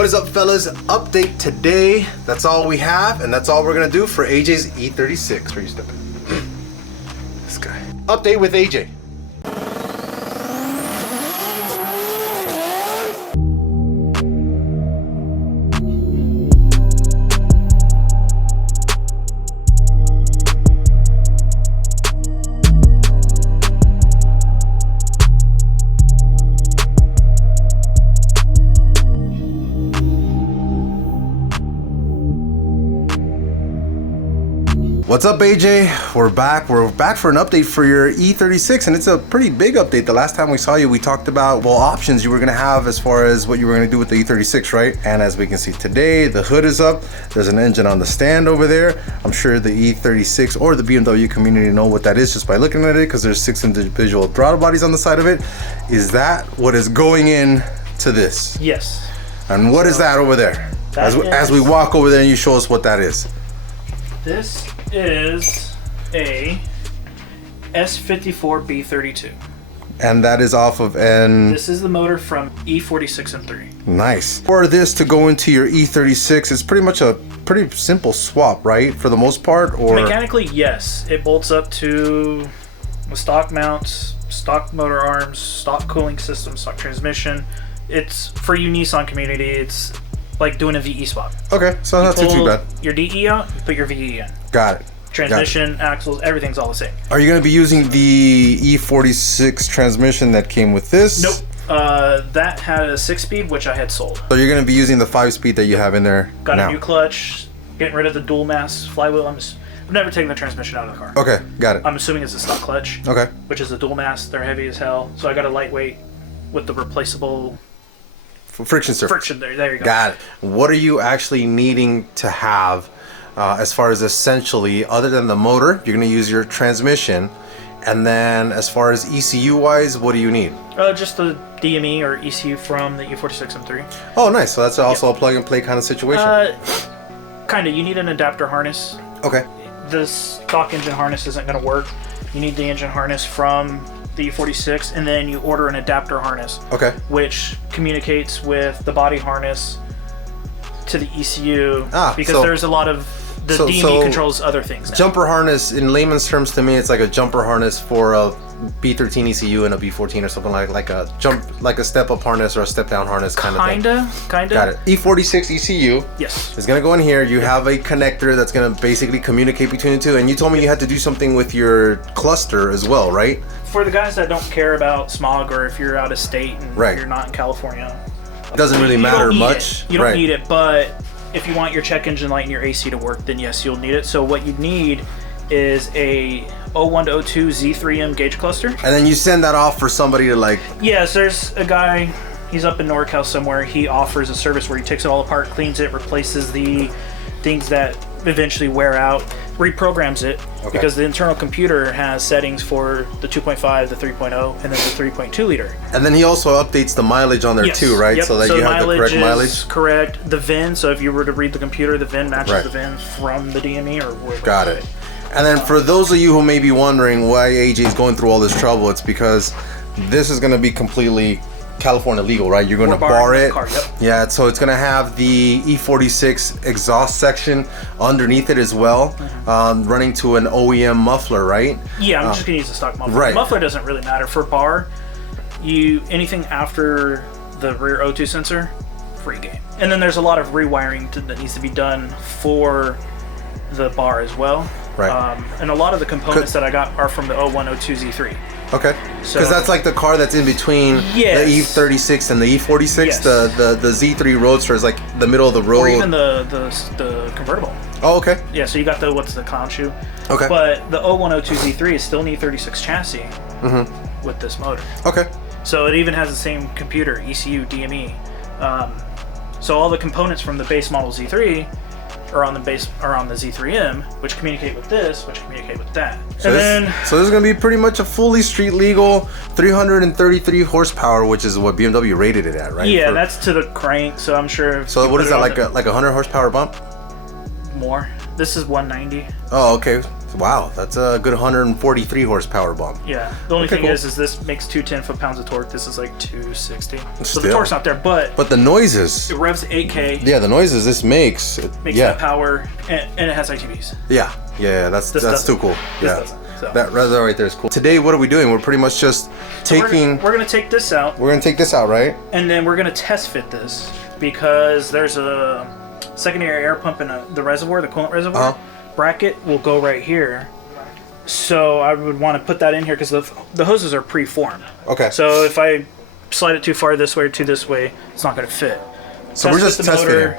What is up, fellas? Update today. That's all we have, and that's all we're gonna do for AJ's E36. Where are you stepping? This guy. Update with AJ. What's up, AJ? We're back for an update for your E36, and it's a pretty big update. The last time we saw you, we talked about options you were gonna have as far as what you were gonna do with the E36, right? And as we can see today, the hood is up. There's an engine on the stand over there. I'm sure the E36 or the BMW community know what that is just by looking at it, because there's 6 individual throttle bodies on the side of it. Is that what is going in to this? Yes. And what is that over there? As we walk over there and you show us what that is. This is a S54 B32. And that is off of This is the motor from E46 M3. Nice. For this to go into your E36, it's pretty much a pretty simple swap, right? For the most part, or? Mechanically, yes. It bolts up to the stock mounts, stock motor arms, stock cooling system, stock transmission. It's, for you Nissan community, it's like doing a VE swap. Okay, so not too bad. Your DE out, you put your VE in. Got it. Transmission, axles, everything's all the same. Are you going to be using the E46 transmission that came with this? Nope. That had a 6-speed, which I had sold. So you're going to be using the 5-speed that you have in there Got now. a new clutch, getting rid of the dual mass flywheel. I've never taken the transmission out of the car. Okay, got it. I'm assuming it's a stock clutch. Okay. Which is a dual mass. They're heavy as hell. So I got a lightweight with the replaceable friction surface. friction there. There you go. Got it. What are you actually needing to have as far as essentially, other than the motor? You're going to use your transmission. And then as far as ECU wise, what do you need? Just the DME or ECU from the E46 M3. Oh, nice. So that's also a plug and play kind of situation. Kind of. You need an adapter harness. Okay. The stock engine harness isn't going to work. You need the engine harness from the E46, and then you order an adapter harness. Okay. Which communicates with the body harness to the ECU. Because there's a lot of the DME controls other things now. Jumper harness, in layman's terms, to me, it's like a jumper harness for a B13 ECU and a B14 or something like a step up harness or a step down harness kind of thing. Kinda. Got it. E46 ECU. Yes. Is gonna go in here. You have a connector that's gonna basically communicate between the two. And you told me you had to do something with your cluster as well, right? For the guys that don't care about smog, or if you're out of state and you're not in California, it doesn't really matter much. You don't need it, but if you want your check engine light and your AC to work, then yes, you'll need it. So what you need is a 01 to 02 Z3M gauge cluster. And then you send that off for somebody to like... Yes, there's a guy, he's up in NorCal somewhere. He offers a service where he takes it all apart, cleans it, replaces the things that eventually wear out, reprograms it, because the internal computer has settings for the 2.5, the 3.0, and then the 3.2 liter. And then he also updates the mileage on there too, right? Yep. So that you have the correct mileage? Correct. The VIN, so if you were to read the computer, the VIN matches the VIN from the DME or wherever. Got it. And then for those of you who may be wondering why AJ is going through all this trouble, it's because this is going to be completely California legal, right? You're going to bar it. Car, yep. Yeah, so it's going to have the E46 exhaust section underneath it as well, running to an OEM muffler, right? Yeah, I'm just going to use the stock muffler. Right. The muffler doesn't really matter. For bar, anything after the rear O2 sensor, free game. And then there's a lot of rewiring that needs to be done for the bar as well. Right. And a lot of the components that I got are from the 0102 Z3. Okay. Because that's like the car that's in between the E36 and the E46. Yes. The Z3 Roadster is like the middle of the road. Or even the convertible. Oh, okay. Yeah, so you got the clown shoe. Okay. But the 0102 Z3 is still an E36 chassis with this motor. Okay. So it even has the same computer, ECU, DME. So all the components from the base model Z3 are on the Z3M, which communicate with this, which communicate with that. So this is going to be pretty much a fully street legal 333 horsepower, which is what BMW rated it at, right? Yeah, that's to the crank, so I'm sure. So what is that, like a 100 horsepower bump? More. This is 190. Oh, okay. Wow, that's a good 143 horsepower bump. Yeah. The only thing cool. is this makes 210 foot-pounds of torque. This is like 260. So Still. the torque's not there, but the noises. it revs to 8K. Yeah, the noises this makes. That power, and it has ITBs. Yeah, that's too cool. This Yeah, doesn't, so. that right there is cool. Today, what are we doing? We're pretty much just taking. We're gonna take this out. We're gonna take this out, right? And then we're gonna test fit this because there's a secondary air pump in the reservoir, the coolant reservoir. Bracket will go right here. So I would want to put that in here because the hoses are pre-formed. Okay. So if I slide it too far this way or too this way, it's not going to fit. So we're just testing.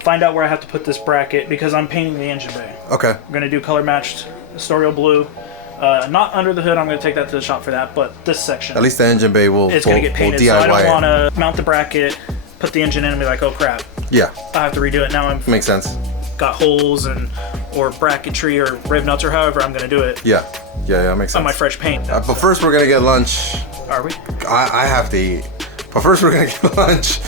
Find out where I have to put this bracket because I'm painting the engine bay. Okay. I'm going to do color matched Astoria blue. Not under the hood. I'm going to take that to the shop for that. But this section. At least the engine bay it's going to get painted. So I don't want to mount the bracket, put the engine in, and be like, oh crap. Yeah. I have to redo it now. Makes sense. Got holes or bracketry or rev nuts or however I'm gonna do it. Yeah, makes sense. On my fresh paint. But first we're gonna get lunch. Are we? I have to eat. But first we're gonna get lunch.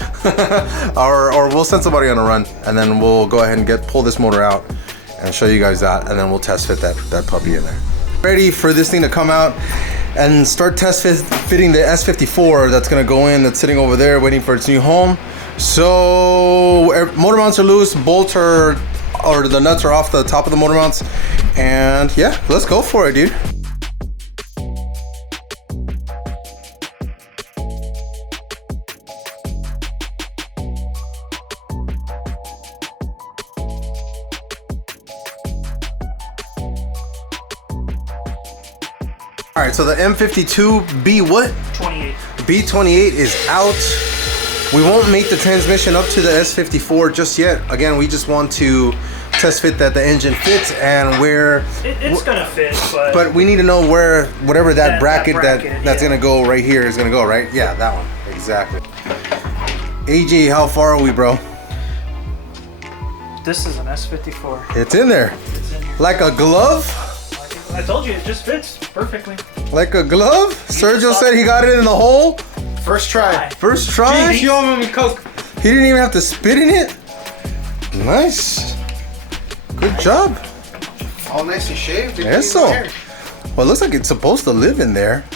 or we'll send somebody on a run and then we'll go ahead and pull this motor out and show you guys that, and then we'll test fit that puppy in there. Ready for this thing to come out and start fitting the S54 that's gonna go in, that's sitting over there waiting for its new home. So motor mounts are loose, bolts or the nuts are off the top of the motor mounts, and yeah, let's go for it, dude. All right, so the M52B what? 28. B28 is out. We won't make the transmission up to the S54 just yet. Again, we just want to test fit that the engine fits and where it's gonna fit, but we need to know where whatever that bracket that's yeah. gonna go right here is gonna go, right? Yeah, that one. Exactly. AJ, how far are we, bro? This is an S54. It's in there. It's in here. Like a glove? I told you, it just fits perfectly. Like a glove? Sergio said he got it in the hole. First try. First try? He didn't even have to spit in it? Nice. Good job. All nice and shaved. Yes, so. Well, it looks like it's supposed to live in there.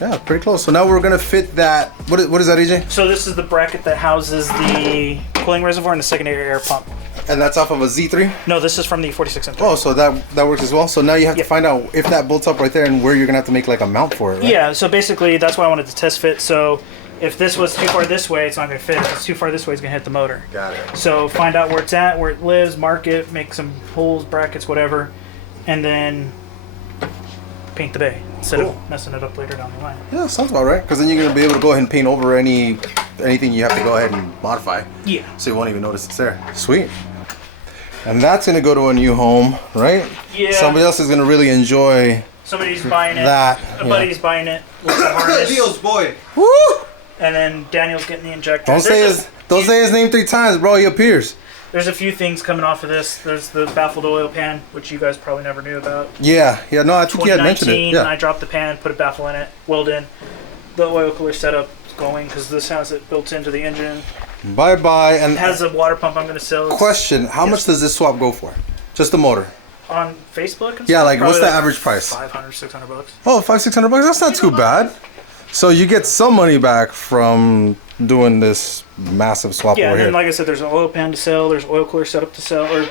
Yeah, pretty close. So now we're gonna fit that. What is that, AJ? So this is the bracket that houses the cooling reservoir and the secondary air pump. And that's off of a Z3? No, this is from the E36 engine. Oh, so that works as well. So now you have to find out if that bolts up right there and where you're gonna have to make like a mount for it, right? Yeah, so basically that's why I wanted to test fit. So if this was too far this way, it's not gonna fit. If it's too far this way, it's gonna hit the motor. Got it. So find out where it's at, where it lives, mark it, make some holes, brackets, whatever, and then paint the bay instead of messing it up later down the line. Yeah, sounds about right. Because then you're gonna be able to go ahead and paint over anything you have to go ahead and modify. Yeah. So you won't even notice it's there. Sweet. And that's gonna go to a new home, right? Yeah. Somebody else is gonna really enjoy Somebody's buying it. that. A buddy's buying it with the harness. Deals, boy. Woo! And then Daniel's getting the injector. Don't say his name 3 times, bro. He appears. There's a few things coming off of this. There's the baffled oil pan, which you guys probably never knew about. Yeah. No, I think you had mentioned it. Yeah. I dropped the pan, put a baffle in it, weld in. The oil cooler setup is going because this has it built into the engine. Bye. And It has a water pump I'm going to sell. Question: how much does this swap go for? Just the motor? On Facebook and Yeah, stuff, like what's probably the average price? $500, $600. Oh, $500-$600. That's not too bad. So you get some money back from doing this massive swap Yeah, over and then here. like I said, there's an oil pan to sell. There's oil cooler setup to sell, or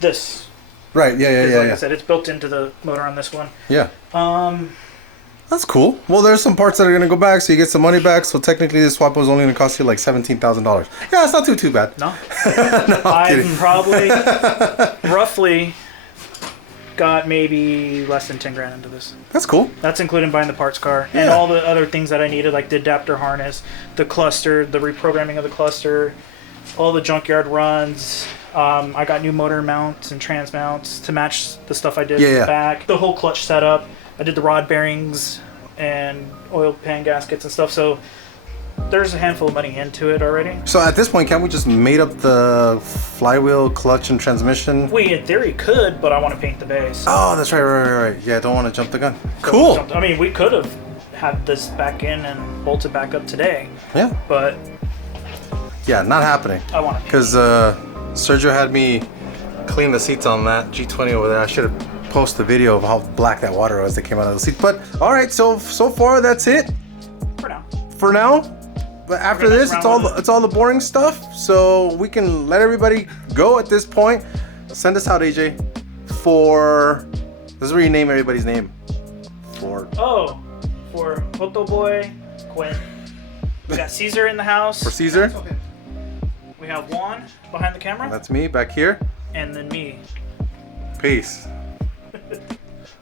this. Right. Yeah. Like I said, it's built into the motor on this one. Yeah. That's cool. Well, there's some parts that are gonna go back, so you get some money back. So technically, this swap was only gonna cost you like $17,000. Yeah, it's not too bad. No. No, I'm kidding. I'm probably roughly got maybe less than 10 grand into this. That's cool. That's including buying the parts car and Yeah. all the other things that I needed, like the adapter harness, the cluster, the reprogramming of the cluster, all the junkyard runs. I got new motor mounts and trans mounts to match the stuff I did in the back. The whole clutch setup. I did the rod bearings and oil pan gaskets and stuff. So there's a handful of money into it already. So at this point, can't we just made up the flywheel, clutch, and transmission? We in theory could, but I want to paint the base. Oh, that's right. Yeah, I don't want to jump the gun. Cool. I mean, we could have had this back in and bolted back up today. Yeah. But yeah, not happening. I want to. Because Sergio had me clean the seats on that G20 over there. I should have post the video of how black that water was that came out of the seats. But all right, so far that's it For now. for now. But after We're gonna this, it's all the boring stuff. So we can let everybody go at this point. Send us out, AJ. This is where you name everybody's name. For Hoto Boy, Quinn. We got Caesar in the house. Caesar. Okay. We have Juan behind the camera. That's me back here. And then me. Peace.